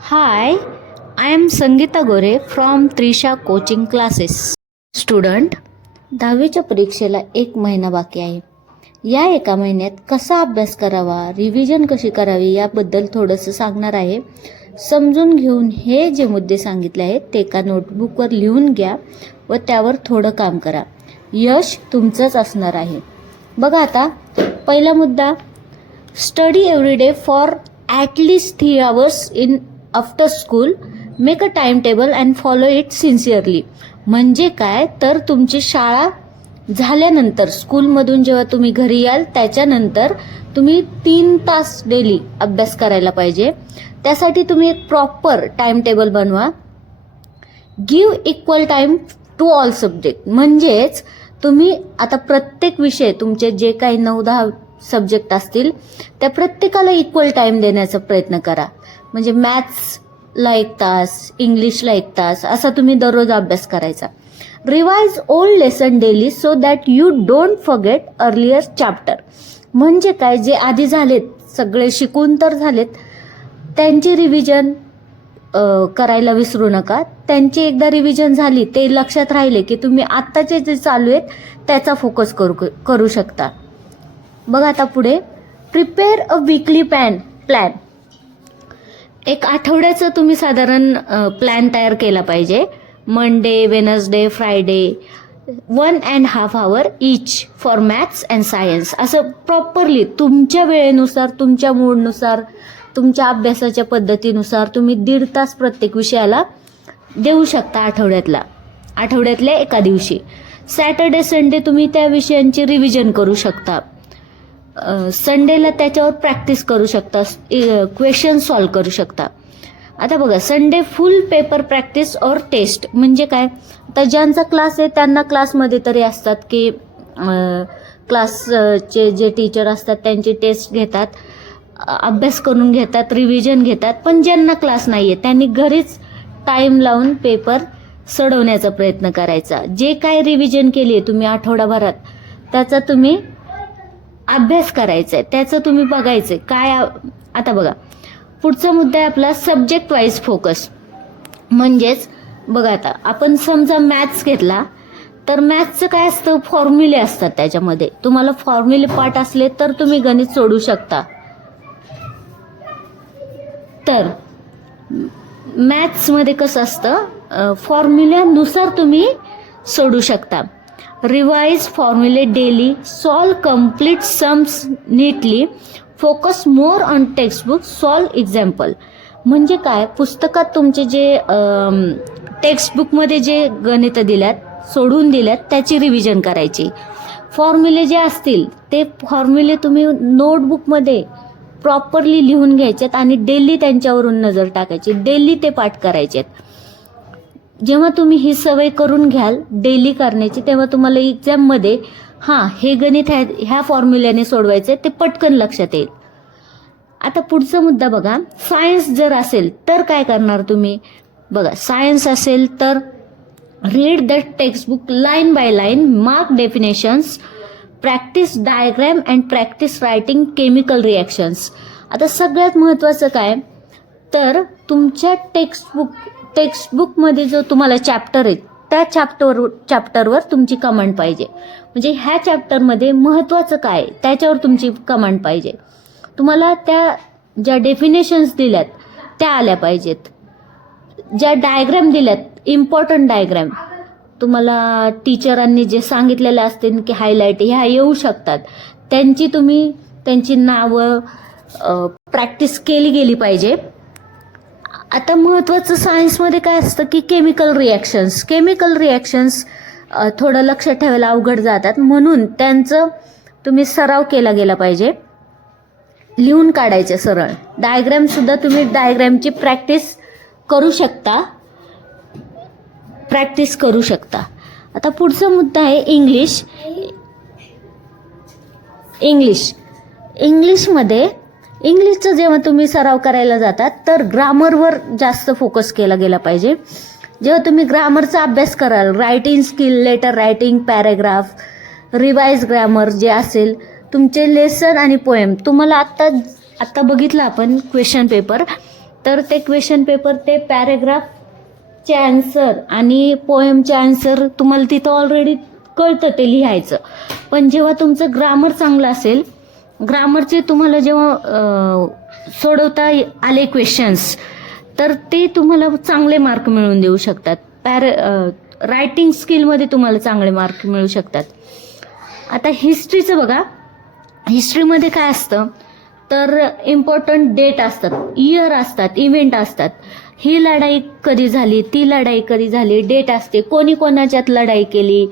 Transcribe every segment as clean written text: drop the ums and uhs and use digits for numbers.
Hi, I am Sangeeta Gore from Trisha Coaching Classes. Student, 10वीच्या परीक्षेला 1 महिना बाकी आहे. या एका महिन्यात कसा अभ्यास करावा, रिव्हिजन कशी करावी याबद्दल थोडंसं सांगणार आहे. समजून घेऊन हे जे मुद्दे सांगितले आहेत ते एका नोटबुकवर लिहून घ्या व त्यावर थोडं काम करा. यश तुमचंच असणार आहे. बघा आता पहिला मुद्दा, study every day for at least 3 hours in after school. Make a time table and follow it sincerely. म्हणजे काय तर तुमची शाळा झाल्यानंतर स्कूलमधून जेव्हा तुम्ही घरी याल त्याच्यानंतर तुम्ही 3 तास डेली अभ्यास करायला पाहिजे. त्यासाठी तुम्ही एक प्रॉपर टाइम टेबल बनवा. Give equal time to all subject. म्हणजेच तुम्ही आता प्रत्येक विषय तुमचे जे काही 9-10 सब्जेक्ट असतील त्या प्रत्येकाला इक्वल टाइम देण्याचा प्रयत्न करा. म्हणजे मॅथ्सला 1 तास, इंग्लिशला 1 तास असा तुम्ही दररोज अभ्यास करायचा. Revise old lesson daily so that you don't forget earlier chapter. म्हणजे काय, जे आधी झालेत सगळे शिकून तर झालेत त्यांची रिव्हिजन करायला विसरू नका. त्यांची एकदा रिव्हिजन झाली ते लक्षात राहिले की तुम्ही आत्ताचे जे चालू आहेत त्याचा फोकस करू शकता. बघा आता पुढे, प्रिपेअर अ वीकली प्लॅन. एक आठवड्याचं तुम्ही साधारण प्लॅन तयार केला पाहिजे. Monday, Wednesday, Friday 1.5 hour each for maths and science. असं प्रॉपरली तुमच्या वेळेनुसार, तुमच्या मूडनुसार, तुमच्या अभ्यासाच्या पद्धतीनुसार तुम्ही 1.5 तास प्रत्येक विषयाला देऊ शकता आठवड्यातल्या एका दिवशी. सॅटर्डे संडे तुम्ही त्या विषयांची रिव्हिजन करू शकता. संडेला त्याच्यावर प्रॅक्टिस करू शकता, क्वेश्चन सॉल्व करू शकता. आता बघा, संडे फुल पेपर प्रॅक्टिस और टेस्ट. म्हणजे काय, तर ज्यांचा क्लास आहे त्यांना क्लासमध्ये तरी असतात की क्लासचे जे टीचर असतात त्यांची टेस्ट घेतात, अभ्यास करून घेतात, रिव्हिजन घेतात. पण ज्यांना क्लास नाही आहे त्यांनी घरीच टाईम लावून पेपर सोडवण्याचा प्रयत्न करायचा. जे काय रिव्हिजन केली आहे तुम्ही आठवडाभरात त्याचा तुम्ही अभ्यास करायचा आहे, त्याचं तुम्ही बघायचं आहे काय. आता बघा पुढचा मुद्दा आहे आपला सब्जेक्ट वाईज फोकस. म्हणजेच बघा आता आपण समजा मॅथ्स घेतला तर मॅथ्सचं काय असतं, फॉर्म्युले असतात त्याच्यामध्ये. तुम्हाला फॉर्म्युले पाठ असले तर तुम्ही गणित सोडवू शकता. तर मॅथ्समध्ये कसं असतं, फॉर्म्युल्यानुसार तुम्ही सोडू शकता. रिवाइज फॉर्म्युले daily, solve complete sums neatly, focus more on textbook, solve example. म्हणजे काय, पुस्तकात तुमचे जे टेक्स्टबुकमध्ये जे गणितं दिल्यात, सोडून दिल्यात त्याची रिव्हिजन करायची. फॉर्म्युले जे असतील ते फॉर्म्युले तुम्ही नोटबुकमध्ये प्रॉपरली लिहून घ्यायचेत आणि डेली त्यांच्यावरून नजर टाकायची, डेली ते पाठ करायचेत. जेव्हा तुम्ही ही सवय करून घ्याल डेली करण्याची तेव्हा तुम्हाला एक्झाममध्ये हे गणित ह्या फॉर्म्युल्याने सोडवायचं ते पटकन लक्षात येईल. आता पुढचा मुद्दा बघा, सायन्स जर असेल तर काय करणार तुम्ही. बघा सायन्स असेल तर read the textbook line by line, mark definitions, practice diagram and practice writing chemical reactions. आता सगळ्यात महत्त्वाचं काय तर तुमच्या टेक्स्टबुकमध्ये जो तुम्हाला चॅप्टर आहे त्या चॅप्टरवर तुमची कमांड पाहिजे. म्हणजे ह्या चॅप्टरमध्ये महत्त्वाचं काय त्याच्यावर तुमची कमांड पाहिजे. तुम्हाला त्या ज्या डेफिनेशन्स दिल्यात त्या आल्या पाहिजेत. ज्या डायग्रॅम दिल्यात, इम्पॉर्टंट डायग्रॅम तुम्हाला टीचरांनी जे सांगितलेले असतील की हायलाईट ह्या येऊ शकतात, त्यांची नावं प्रॅक्टिस केली गेली पाहिजे. आता महत्त्वाचं सायन्समध्ये काय असतं की केमिकल रिॲक्शन्स थोडं लक्षात ठेवायला अवघड जातात, म्हणून त्यांचं तुम्ही सराव केला गेला पाहिजे. लिहून काढायचे सरळ. डायग्रॅमसुद्धा तुम्ही डायग्रॅमची प्रॅक्टिस करू शकता. आता पुढचा मुद्दा आहे इंग्लिशचं जेव्हा तुम्ही सराव करायला जातात तर ग्रामरवर जास्त फोकस केला गेला पाहिजे. जेव्हा तुम्ही ग्रामरचा अभ्यास कराल, writing skill, letter writing, paragraph, revise grammar जे असेल, तुमचे लेसन आणि पोएम. तुम्हाला आत्ता बघितलं आपण क्वेश्चन पेपर तर ते क्वेश्चन पेपर, ते पॅरेग्राफचे आन्सर आणि पोएमचे आन्सर तुम्हाला तिथं ऑलरेडी कळतं ते लिहायचं. पण जेव्हा तुमचं ग्रामर चांगलं असेल, ग्रामरचे तुम्हाला जेव्हा सोडवता आले क्वेश्चन्स, तर ते तुम्हाला चांगले मार्क मिळवून देऊ शकतात. रायटिंग स्किलमध्ये तुम्हाला चांगले मार्क मिळू शकतात. आता हिस्ट्रीचं बघा, हिस्ट्रीमध्ये काय असतं तर इम्पॉर्टंट डेट असतात, इयर असतात, इव्हेंट असतात. ही लढाई कधी झाली, ती लढाई कधी झाली, डेट असते, कोणी कोणाच्यात लढाई केली,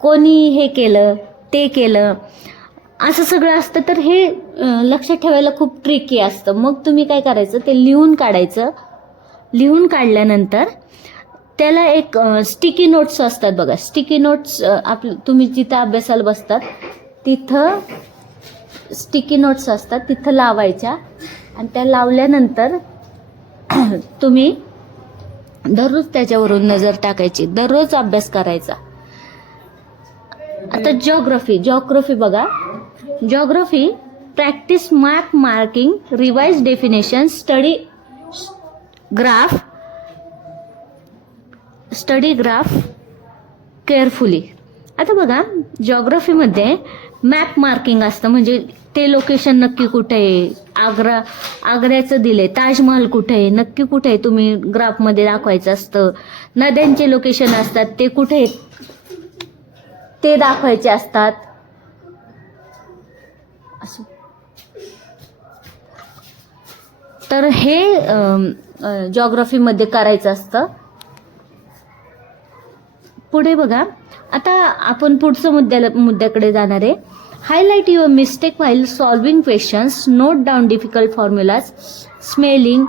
कोणी हे केलं ते केलं, असं सगळं असतं. तर हे लक्षात ठेवायला खूप ट्रिकी असतं. मग तुम्ही काय करायचं, ते लिहून काढायचं. लिहून काढल्यानंतर त्याला एक स्टिकी नोट्स असतात बघा, स्टिकी नोट्स तुम्ही जिथं अभ्यासाला बसतात तिथं स्टिकी नोट्स असतात, तिथं लावायच्या. आणि त्या लावल्यानंतर तुम्ही दररोज त्याच्यावरून नजर टाकायची, दररोज अभ्यास करायचा. आता जिओग्राफी बघा, geography practice map marking, revise definition, study graph carefully. आता बघा, जिओग्राफीमध्ये मॅप मार्किंग असतं, म्हणजे ते लोकेशन नक्की कुठे आहे, आग्र्याचं दिले, ताजमहल कुठे आहे, नक्की कुठे आहे, तुम्ही ग्राफमध्ये दाखवायचं असतं. नद्यांचे लोकेशन असतात, ते कुठे आहेत ते दाखवायचे असतात. असं तर हे जिओग्राफीमध्ये करायचं असतं. पुढे बघा, आता आपण पुढचं मुद्द्याकडे जाणार आहे. Highlight your mistake while solving questions, note down difficult formulas, spelling,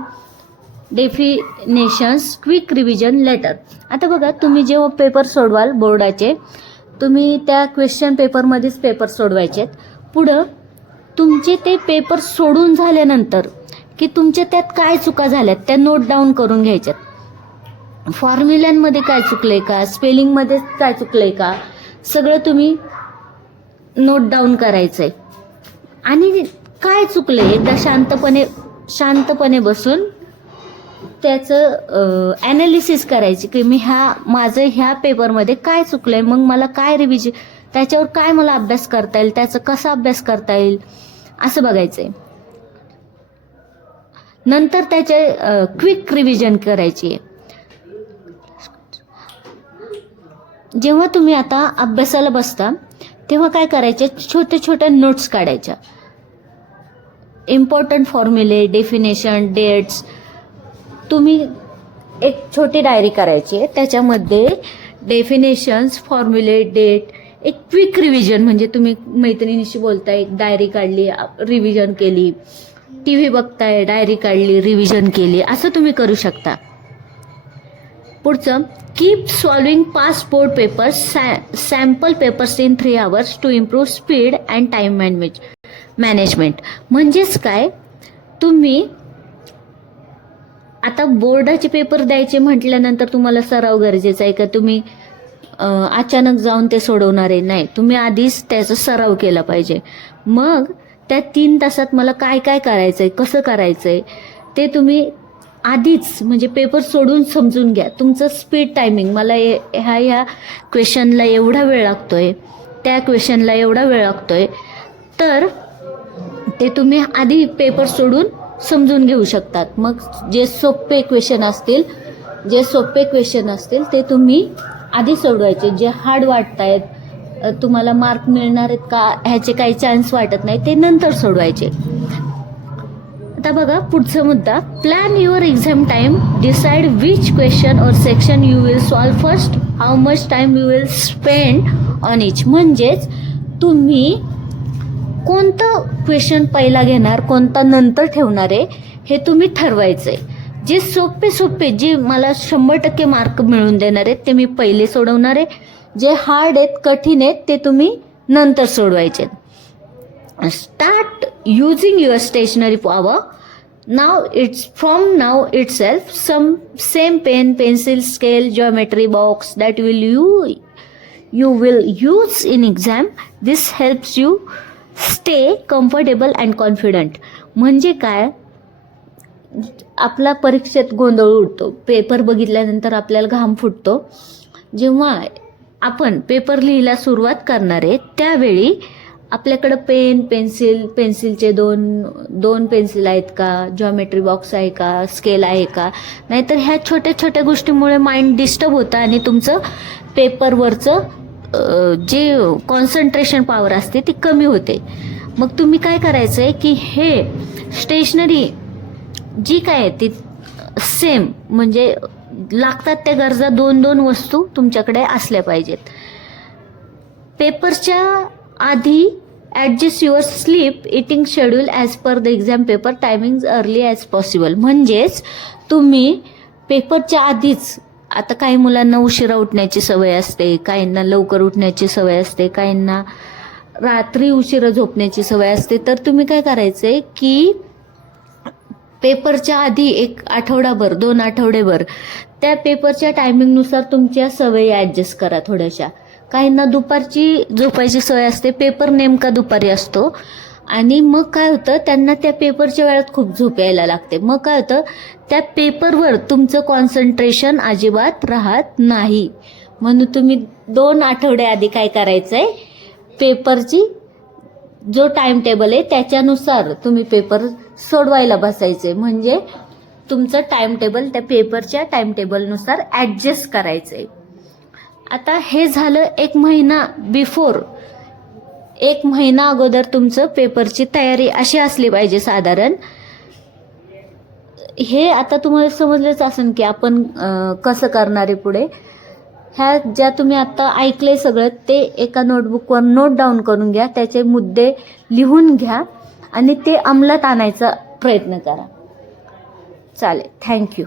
definitions, quick revision later. आता बघा, तुम्ही जेव्हा पेपर सोडवाल बोर्डाचे, तुम्ही त्या क्वेश्चन पेपरमध्येच पेपर सोडवायचे. पुढं तुमचे ते पेपर सोडून झाल्यानंतर की तुमच्या त्यात काय चुका झाल्यात त्या नोट डाऊन करून घ्यायच्यात. फॉर्म्युल्यांमध्ये काय चुकलंय का, स्पेलिंगमध्ये काय चुकलंय का, सगळं तुम्ही नोट डाऊन करायचंय. आणि काय चुकलंय एकदा शांतपणे बसून त्याचं ॲनालिसिस करायची की माझं ह्या पेपरमध्ये काय चुकलंय, मग मला काय रिव्हिजन, त्याच्यावर काय मला अभ्यास करता येईल, त्याचा कसा अभ्यास करता येईल, असं बघायचंय. नंतर त्याचे क्विक रिव्हिजन करायची आहे. जेव्हा तुम्ही आता अभ्यासाला बसता तेव्हा काय करायचे, छोट्या नोट्स काढायच्या. इम्पॉर्टंट फॉर्म्युले, डेफिनेशन, डेट्स, तुम्ही एक छोटी डायरी करायची आहे, त्याच्यामध्ये डेफिनेशन्स, फॉर्म्युले, डेट, एक क्विक रिव्हिजन, म्हणजे तुम्ही मैत्रिणीशी बोलताय, एक डायरी काढली, रिव्हिजन केली, TV बघताय, डायरी काढली, रिव्हिजन केली, असं तुम्ही करू शकता. पुढचं, keep solving past board papers, sample papers in 3 hours to improve speed and time management. म्हणजेच काय, तुम्ही आता बोर्डाचे पेपर द्यायचे म्हटल्यानंतर तुम्हाला सराव गरजेचा आहे का, तुम्ही अचानक जाऊन ते सोडवणार आहे नाही, तुम्ही आधीच त्याचा सराव केला पाहिजे. मग त्या 3 तासात मला काय काय करायचंय, कसं करायचंय ते तुम्ही आधीच म्हणजे पेपर सोडून समजून घ्या. तुमचं स्पीड टायमिंग, मला ह्या क्वेश्चनला एवढा वेळ लागतोय, त्या क्वेश्चनला एवढा वेळ लागतोय, तर ते तुम्ही आधी पेपर सोडून समजून घेऊ शकतात. मग जे सोपे क्वेश्चन असतील ते तुम्ही आधी सोडवायचे. जे हार्ड वाटतायत, तुम्हाला मार्क मिळणार आहेत का ह्याचे काही चान्स वाटत नाही, ते नंतर सोडवायचे. आता बघा पुढचा मुद्दा, plan your exam time, decide which question or section you will solve first, how much time you will spend on each. म्हणजेच तुम्ही कोणतं क्वेश्चन पहिला घेणार, कोणता नंतर ठेवणार आहे, हे तुम्ही ठरवायचंय. जे सोपे जे मला 100% मार्क मिळवून देणार आहेत ते मी पहिले सोडवणार आहे, जे हार्ड आहेत, कठीण आहेत, ते तुम्ही नंतर सोडवायचे. Start using your stationery power now from now itself, some same pen, pencil, scale, geometry box that you will use in exam. This helps you stay comfortable and confident. म्हणजे काय, आपला परीक्षेत गोंधळ उडतो. पेपर बघितल्यानंतर आपल्याला घाम फुटतो. जेव्हा आपण पेपर लिहायला सुरुवात करणार आहे त्यावेळी आपल्याकडं पेन्सिलचे दोन पेन्सिल आहेत का, जॉमेट्री बॉक्स आहे का, स्केल आहे का, नाहीतर ह्या छोट्या छोट्या गोष्टीमुळे माइंड डिस्टर्ब होतं आणि तुमचं पेपरवरचं जे कॉन्सन्ट्रेशन पॉवर असते ती कमी होते. मग तुम्ही काय करायचं आहे की हे स्टेशनरी जी काय आहे ती सेम म्हणजे लागतात त्या गरजा दोन वस्तू तुमच्याकडे असल्या पाहिजेत. पेपरच्या आधी adjust your sleep eating schedule as per the exam paper timing early as possible. म्हणजेच तुम्ही पेपरच्या आधीच, आता काही मुलांना उशिरा उठण्याची सवय असते, काहींना लवकर उठण्याची सवय असते, काहींना रात्री उशिरा झोपण्याची सवय असते, तर तुम्ही काय करायचं आहे की पेपरच्या आधी 1 आठवडाभर 2 आठवडेभर त्या पेपरच्या टायमिंगनुसार तुमच्या सवयी ॲडजस्ट करा थोड्याशा. काहींना दुपारची झोपायची सवय असते, पेपर नेमका दुपारी असतो आणि मग काय होतं त्यांना त्या पेपरच्या वेळात खूप झोप यायला लागते. मग काय होतं त्या पेपरवर तुमचं कॉन्सन्ट्रेशन अजिबात राहत नाही. म्हणून तुम्ही 2 आठवडे आधी काय करायचं आहे, पेपरची जो टाइम टेबल आहे त्याच्यानुसार तुम्ही पेपर सोडवायला बसायचे. म्हणजे तुमचं टाइम टेबल त्या पेपरच्या टाइम टेबलनुसार ॲडजस्ट करायचं आहे. आता हे झालं 1 महिना बिफोर. 1 महिना अगोदर तुमचं पेपरची तयारी अशी असली पाहिजे साधारण. हे आता तुम्हाला समजलंच असेल की आपण कसं करणार आहे पुढे. ह्या ज्या तुम्ही आत्ता ऐकले सगळं ते एका नोटबुकवर नोट डाऊन करून घ्या, त्याचे मुद्दे लिहून घ्या आणि ते अंमलात आणायचा प्रयत्न करा. चालेल, थँक्यू.